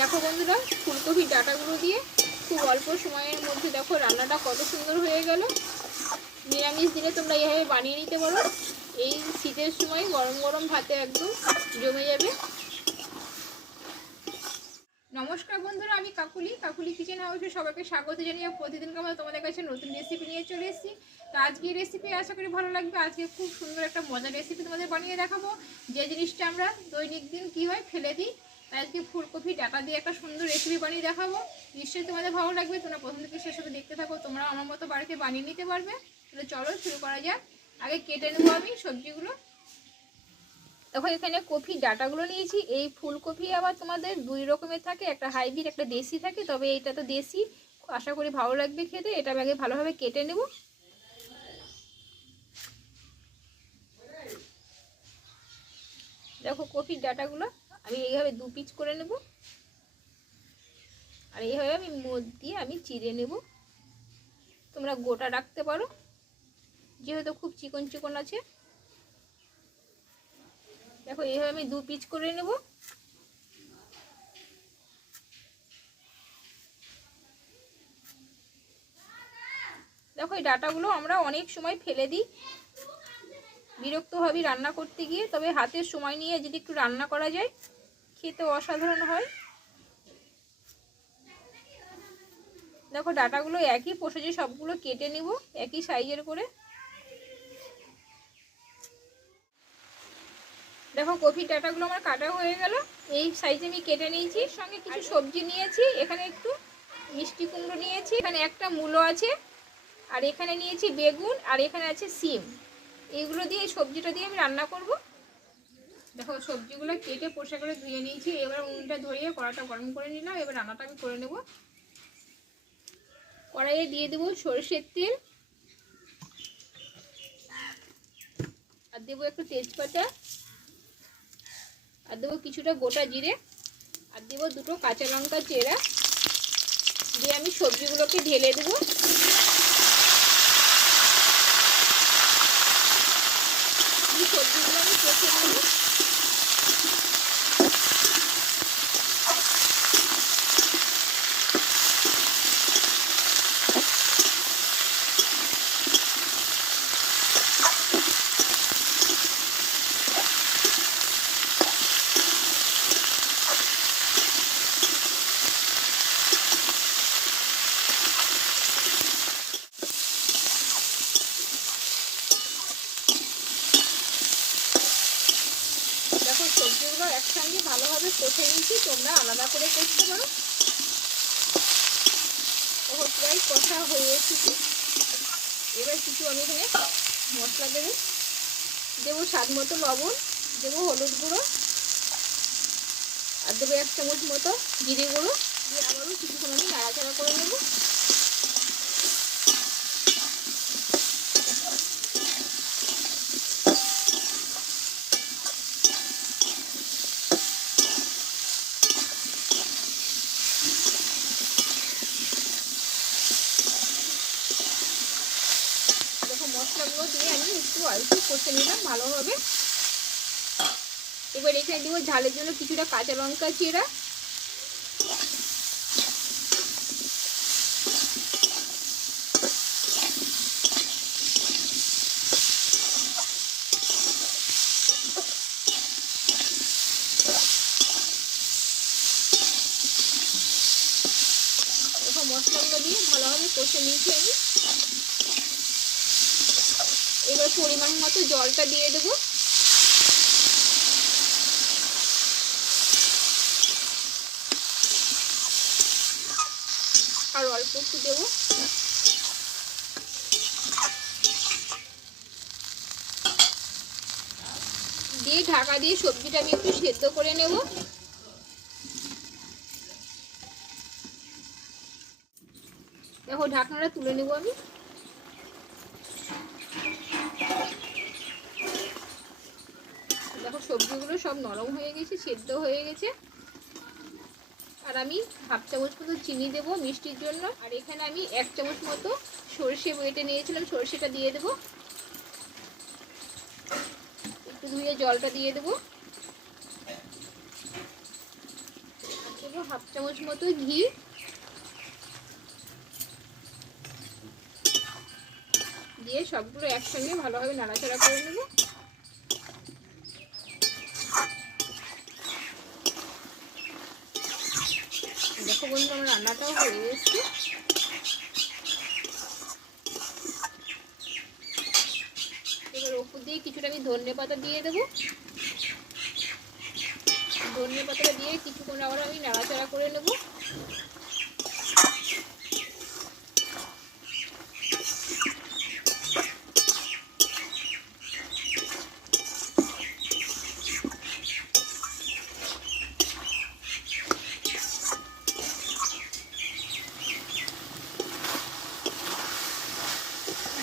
দেখো বন্ধুরা ফুলকপির ডাটাগুলো দিয়ে খুব অল্প সময়ের মধ্যে দেখো রান্নাটা কত সুন্দর হয়ে গেল। নিরামিষ দিলে তোমরা এইভাবে বানিয়ে নিতে পারো। এই শীতের সময় গরম গরম ভাতে একদম জমে যাবে। নমস্কার বন্ধুরা, আমি কাকুলি। কাকুলি কিচেন হাউসে সবাইকে স্বাগত জানিয়ে প্রতিদিন আমরা তোমাদের কাছে নতুন রেসিপি নিয়ে চলে এসেছি। তো আজকে রেসিপি আশা করি ভালো লাগবে। আজকে খুব সুন্দর একটা মজার রেসিপি তোমাদের বানিয়ে দেখাবো। যে জিনিসটা আমরা দৈনিক দিন কী হয় ফেলে দিই আজকে ফুলকপি ডাটা দিয়ে একটা সুন্দর রেসিপি বানিয়ে দেখাবো। নিশ্চয়ই তোমাদের ভালো লাগবে, তোমরা প্রথম থেকে শেষ সাথে দেখতে থাকো তোমরা আমার মতো বাড়িতে বানিয়ে নিতে পারবে। তাহলে চলো শুরু করা যাক। আগে কেটে নেব আমি সবজিগুলো। দেখো, এখানে কফি ডাটাগুলো নিয়েছি। এই ফুলকপি আবার তোমাদের দুই রকমের থাকে, একটা হাইব্রিড, একটা দেশি থাকে, তবে এটা তো দেশি। আশা করি ভালো লাগবে খেতে, এটা আগে ভালোভাবে কেটে নেব। দেখো কফির ডাটাগুলো আমি এইভাবে দু পিচ করে নেব। আর এইভাবে আমি মদ দিয়ে আমি চিড়ে নেব। তোমরা গোটা রাখতে পারো। যেহেতু খুব চিকন চিকন আছে। দেখো, এইভাবে আমি দু পিচ করে নেব। দেখো, এই ডাটাগুলো আমরা অনেক সময় ফেলে দিই। বিরক্ত হবি রান্না করতে গিয়ে, তবে হাতের সময় নিয়ে যদি একটু রান্না করা যায় খেতে অসাধারণ হয়। দেখো, ডাটাগুলো একই পোষেছে সবগুলো কেটে নিব, একই সাইজের করে। দেখো কফি ডাটাগুলো আমার কাটা হয়ে গেল। এই সাইজে আমি কেটে নিয়েছি। সঙ্গে কিছু সবজি নিয়েছি। এখানে একটু মিষ্টি কুমড়ো নিয়েছি। এখানে একটা মূলো আছে। আর এখানে নিয়েছি বেগুন। আর এখানে আছে সিম। এইগুলো দিয়ে সবজিটা দিয়ে আমি রান্না করব। দেখো সবজিগুলো কেটে পোষা করে ধুয়ে নিয়েছি। এবার উনুনটা ধরিয়ে কড়াটা গরম করে নিলাম। এবার রান্নাটা আমি করে নেব। কড়াইয়ে দিয়ে দেবো সরষের তেল। আর দেবো একটু তেজপাতা। আর দেবো কিছুটা গোটা জিরে। আর দেবো দুটো কাঁচা লঙ্কা চেরা। দিয়ে আমি সবজিগুলোকে ঢেলে দেবো। সবজিগুলো আমি কষে নেব দেখো সবজিগুলো একসঙ্গে ভালোভাবে কষে নিয়েছি, তোমরা আলাদা করে করতে পারো। দেখো প্রায় কষা হয়ে এসেছে। এবার কিছু আমি এখানে মশলা দেবো। দেবো স্বাদ মতো লবণ, দেবো হলুদ গুঁড়ো, আর দেবো এক চামচ মতো জিরে গুঁড়ো। দিয়ে আবারও কিছুক্ষণ আমি নাড়াচাড়া করে নেব দেখো মশলাগুলো দিয়ে আমি একটু অল্প কষে নিলাম ভালোভাবে। এবার এখানে দেবো ঝালের জন্য কিছুটা কাঁচা লঙ্কা চিরা মশলাগুলো দিয়ে ভালোভাবে কষে নিয়েছি আমি। এবার পরিমাণ মতো জলটা দিয়ে দেবো। আর অল্প একটু দেবো। দিয়ে ঢাকা দিয়ে সবজিটা আমি একটু সেদ্ধ করে নেব। দেখো, ঢাকনাটা তুলে নেব আমি দেখো সবজিগুলো সব নরম হয়ে গেছে, সেদ্ধ হয়ে গেছে। আর আমি হাফ চামচ মতো চিনি দেব মিষ্টির জন্য। আর এখানে আমি এক চামচ মতো সর্ষে বেটে নিয়েছিলাম, সর্ষেটা দিয়ে দেব। একটু ধুয়ে জলটা দিয়ে দেবো। হাফ চামচ মতো ঘি। দিয়ে সবগুলো একসঙ্গে ভালোভাবে নাড়াচাড়া করে নেব দেখো বন্ধু রান্নাটাও হয়ে এসছে এবার ওপর দিয়ে কিছুটা আমি ধনে পাতা দিয়ে দেবো। ধনে পাতাটা দিয়ে কিছুক্ষণ আবার আমি নাড়াচাড়া করে নেব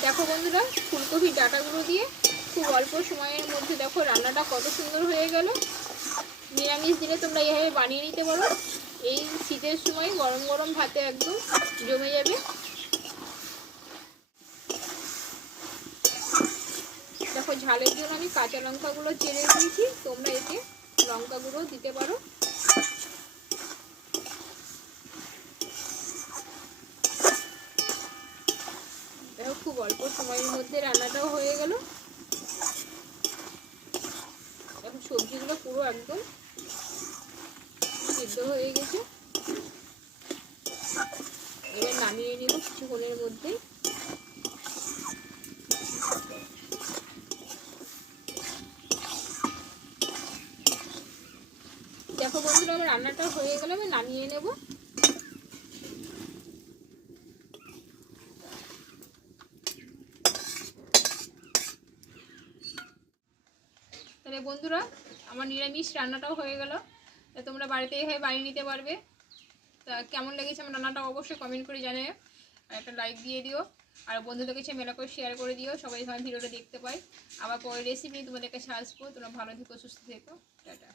দেখো বন্ধুরা ফুলকপির ডাটাগুলো দিয়ে খুব অল্প সময়ের মধ্যে দেখো রান্নাটা কত সুন্দর হয়ে গেল। নিরামিষ দিনে তোমরা এভাবে বানিয়ে নিতে পারো। এই শীতের সময় গরম গরম ভাতে একদম জমে যাবে। দেখো ঝালের জন্য আমি কাঁচা লঙ্কাগুলো চেড়ে দিয়েছি। তোমরা এতে লঙ্কাগুলো দিতে পারো দেখো খুব অল্প সময়ের মধ্যে রান্নাটাও হয়ে গেল। এখন সবজিগুলো পুরো একদম সিদ্ধ হয়ে গেছে। এবার নামিয়ে নেব কিছুক্ষণের মধ্যেই দেখো বন্ধুরা আমার রান্নাটা হয়ে গেলে আমি নামিয়ে নেব। তাহলে বন্ধুরা, আমার নিরামিষ রান্নাটাও হয়ে গেল। তা তোমরা বাড়িতে এভাবে বানিয়ে নিতে পারবে। তা কেমন লেগেছে আমার রান্নাটা অবশ্যই কমেন্ট করে জানিও। আর একটা লাইক দিয়ে দিও। আর বন্ধুদের কাছে মেলা করে শেয়ার করে দিও। সবাই সবাই ভিডিওটা দেখতে পাই আবার পরের রেসিপি তোমাদের কাছে আসব তোমরা ভালো থেকো, সুস্থ থেকো। টাটা।